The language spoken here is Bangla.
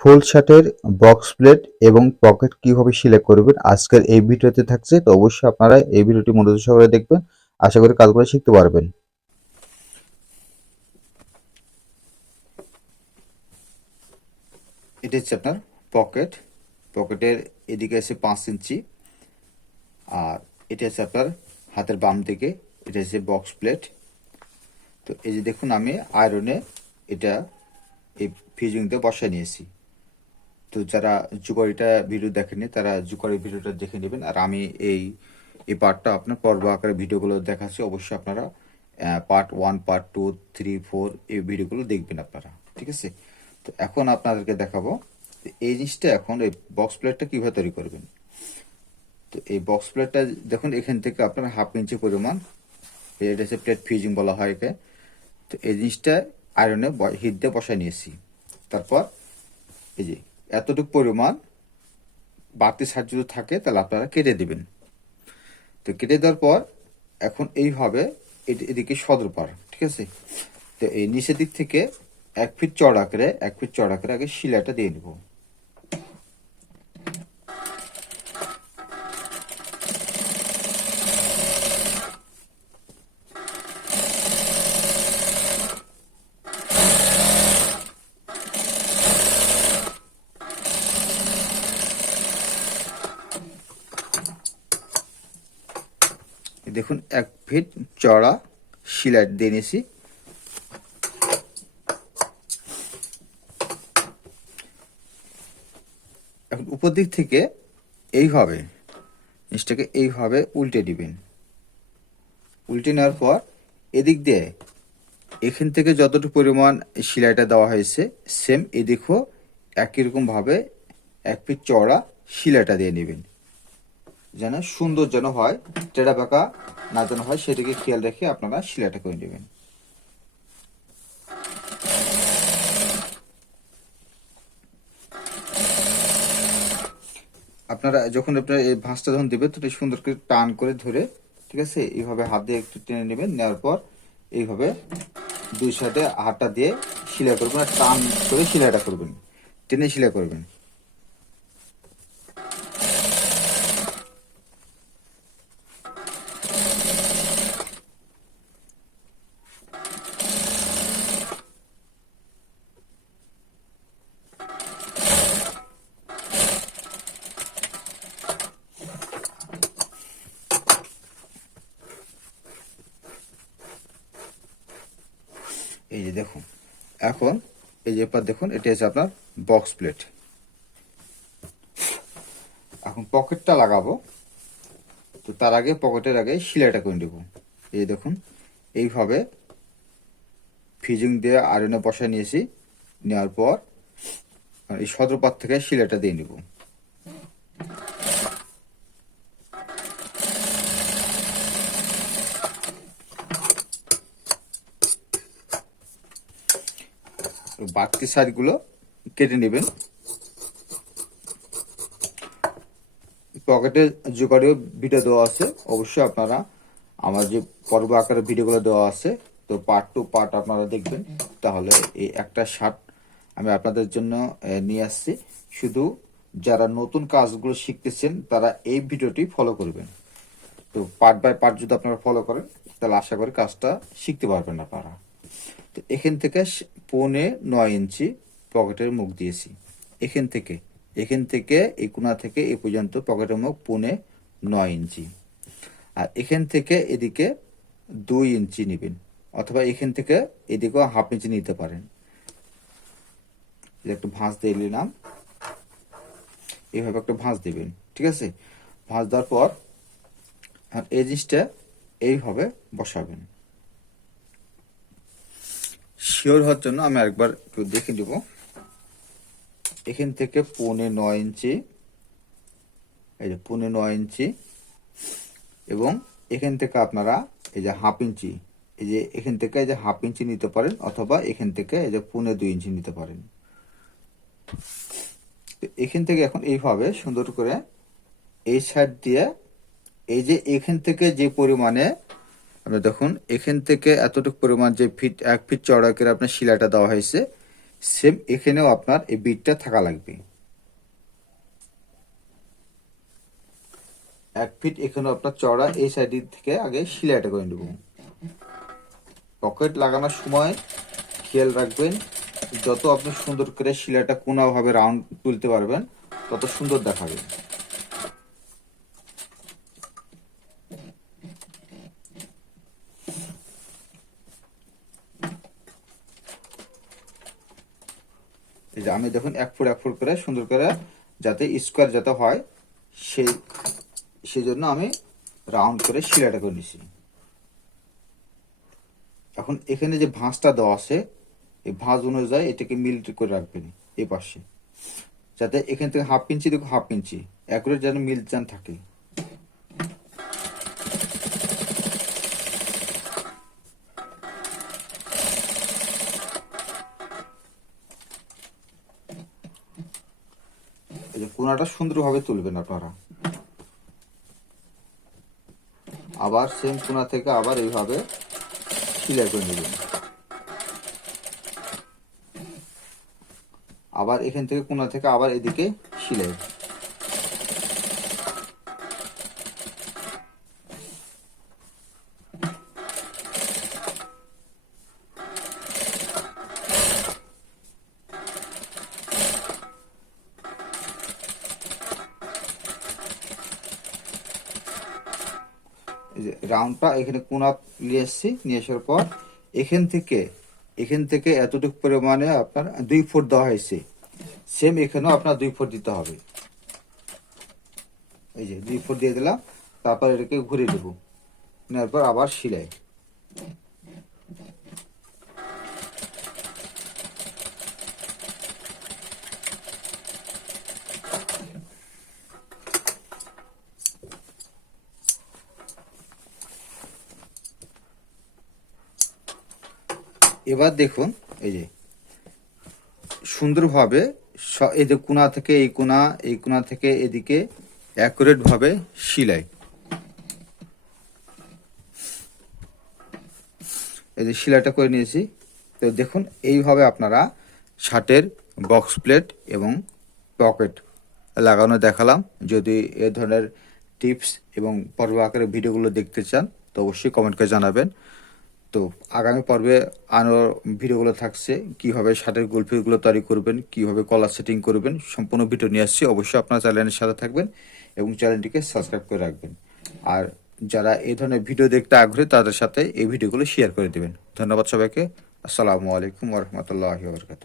ফুল শার্টের বক্স প্লেট এবং পকেট কীভাবে সিলেক্ট করবেন, আজকের এই ভিডিওতে থাকছে, তো অবশ্যই আপনারা এই ভিডিওটি মনোযোগ সহকারে দেখবেন। আশা করি কাজগুলো শিখতে পারবেন। এটা হচ্ছে আপনার পকেট পকেটের এদিকে আছে পাঁচ ইঞ্চি, আর এটা হচ্ছে আপনার হাতের বাম দিকে, এটা হচ্ছে বক্স প্লেট তো এই যে দেখুন, আমি আয়রনে এটা এই ফিজিংতে বসায় নিয়েছি। তো যারা জুকারিটা ভিডিও দেখেনি তারা জুকারি ভিডিওটা দেখে নেবেন। আর আমি এই এই পার্টটা আপনার পর্ব আকারে ভিডিওগুলো দেখাচ্ছি। অবশ্যই আপনারা part one part two three four এই ভিডিওগুলো দেখবেন আপনারা। ঠিক আছে? তো এখন আপনাদেরকে দেখাবো এই জিনিসটা এখন এই বক্স প্লেটটা কীভাবে তৈরি করবেন। তো এই বক্স প্লেটটা দেখুন, এখান থেকে আপনার হাফ ইঞ্চি পরিমাণ এটা হচ্ছে প্লেট ফিউজিং বলা হয় একে। তো এই জিনিসটা আয়রনে হিট দিয়ে বসায় নিয়েছি। তারপর এই যে এতটুকু পরিমাণ বাড়তি সার যদি থাকে, তাহলে আপনারা কেটে দেবেন। তো কেটে দেওয়ার পর এখন এইভাবে হবে এদিকে সদর পার ঠিক আছে? তো এই নিচের দিক থেকে এক ফিট চড়া করে এক ফিট চড়া করে আগে শিলাটা দিয়ে নেব। দেখুন, এক ফিট চড়া শিলা দিয়ে নিয়েছি এখন উপর দিক থেকে এইভাবে জিনিসটাকে এইভাবে উল্টে দিবেন। উল্টে নেওয়ার পর এদিক দিয়ে এখান থেকে যতটুকু পরিমাণ শিলাইটা দেওয়া হয়েছে সেম এদিকও একই রকমভাবে এক ফিট চড়া শিলাটা দিয়ে নেবেন। যেন সুন্দর যেন হয়, টেরা পাকা না যেন হয় সেটাকে খেয়াল রেখে আপনারা শিলাটা করে নেবেন। আপনারা যখন আপনার এই ভাঁজটা যখন দেবে তো সুন্দর করে টান করে ধরে, ঠিক আছে, এইভাবে হাত দিয়ে একটু টেনে নেবেন, নেওয়ার পর এইভাবে দুই সাথে হাতটা দিয়ে সিলাই করবেন আর টান করে সিলাইটা করবেন, টেনে সিলাই করবেন। দেখুন। এখন এই যে এবার দেখুন, এটা হচ্ছে আপনার বক্স প্লেট এখন পকেটটা লাগাবো। তো তার আগে, পকেটের আগে সিলাইটা করে নেব। এই দেখুন, এইভাবে ফিজিং দিয়ে আয়রনে বসায় নিয়েছি। নেওয়ার পর, এই সদরপাত থেকে সিলাইটা দিয়ে নেব। বাড়তি সাইডগুলো কেটে নেবেন। পকেটে জোগাড়িও ভিডিও দেওয়া আছে। অবশ্যই আপনারা আমার যে পর্ব আকারে ভিডিওগুলো দেওয়া আছে, তো পার্ট টু পার্ট আপনারা দেখবেন। তাহলে এই একটা শার্ট আমি আপনাদের জন্য নিয়ে আসছি। শুধু যারা নতুন কাজগুলো শিখতেছেন, তারা এই ভিডিওটি ফলো করবেন। তো পার্ট বাই পার্ট যদি আপনারা ফলো করেন, তাহলে আশা করি কাজটা শিখতে পারবেন আপনারা। তো এখান থেকে পৌনে নয় ইঞ্চি পকেটের মুখ দিয়েছি। এখান থেকে এখান থেকে এই কোনা থেকে এ পর্যন্ত পকেটের মুখ পৌনে নয় ইঞ্চি। আর এখান থেকে এদিকে দুই ইঞ্চি নেবেন, অথবা এখান থেকে এদিকেও হাফ ইঞ্চি নিতে পারেন। একটু ভাঁজ দিয়ে নিলাম। এইভাবে একটা ভাঁজ দিবেন, ঠিক আছে? ভাঁজ দেওয়ার পর এই জিনিসটা এইভাবে বসাবেন। শিওর হওয়ার জন্য আমি আরেকবার একটু দেখে নিব। এখান থেকে পৌনে নয় ইঞ্চি, এই যে পৌনে নয় ইঞ্চি, এবং এখান থেকে আপনারা এই যে হাফ ইঞ্চি, এই যে এখান থেকে এই যে হাফ ইঞ্চি নিতে পারেন অথবা এখান থেকে এই যে পৌনে দুই ইঞ্চি নিতে পারেন। তো এখান থেকে এখন এইভাবে সুন্দর করে এই সাইড দিয়ে এই যে এখান থেকে যে পরিমাণে আপনি দেখুন, এখান থেকে এতটুকু পরিমাণ যে ফিট, এক ফিট চড়া করে আপনার শিলাটা দেওয়া হয়েছে সেম এখানেও আপনার এই বিটটা থাকা লাগবে। এক ফিট এখানে আপনার চড়া এই সাইড থেকে আগে শিলাটা করে নেব। পকেট লাগানোর সময় খেয়াল রাখবেন, যত আপনি সুন্দর করে শিলাটা কোনাভাবে রাউন্ড তুলতে পারবেন, তত সুন্দর দেখাবে। এই যে আমি দেখুন এক ফুট এক ফুট করে সুন্দর করে যাতে স্কোয়ার যাতে হয়, সেই সেই জন্য আমি রাউন্ড করে শিলাটা করে নিছি এখন এখানে যে ভাঁজটা দেওয়া আছে, এই ভাঁজ অনুযায়ী এটাকে মিলিট করে রাখবেন এই পাশে। যাতে এখান থেকে হাফ ইঞ্চি দেখো হাফ ইঞ্চি অ্যাকুরেট যেন মিল যেন থাকে। কোনাটা সুন্দরভাবে তুলবেন আপনারা। আবার সেম কোনা থেকে আবার এইভাবে সিলাই করে নেবেন। আবার এখান থেকে কোনা থেকে আবার এদিকে সিলাই। রাউন্ডটা, এখানে কোনা নিয়ে এসছি, নিয়ে আসার পর এখান থেকে এখান থেকে এতটুকু পরিমাণে আপনার দুই ফুট দেওয়া হয়েছে। সেম এখানেও আপনার দুই ফুট দিতে হবে। এই যে দুই ফুট দিয়ে দিলাম, তারপর এটাকে ঘুরে দেবো। নেওয়ার পর আবার সিলাই। এবার দেখুন, এই যে, সুন্দরভাবে এই যে কোনা থেকে এই কোনা এই কোনা থেকে এদিকে অ্যাকুরেট ভাবে সিলাই এই যে সিলাইটা করে নিয়েছি। তো দেখুন, এইভাবে আপনারা শার্টের বক্স প্লেট এবং পকেট লাগানো দেখালাম। যদি এ ধরনের টিপস এবং পর্ব আকারে ভিডিওগুলো দেখতে চান, তো অবশ্যই কমেন্ট করে জানাবেন। তো আগামী পর্বে আরও ভিডিওগুলো থাকছে, কীভাবে শার্টের গুলফিগুলো তৈরি করবেন, কীভাবে কলার সেটিং করবেন, সম্পূর্ণ ভিডিও নিয়ে আসছি। অবশ্যই আপনার চ্যানেলের সাথে থাকবেন এবং চ্যানেলটিকে সাবস্ক্রাইব করে রাখবেন। আর যারা এই ধরনের ভিডিও দেখতে আগ্রহী, তাদের সাথে এই ভিডিওগুলো শেয়ার করে দেবেন। ধন্যবাদ সবাইকে। আসসালামু আলাইকুম ওরহমতুল্লাহ বরকাত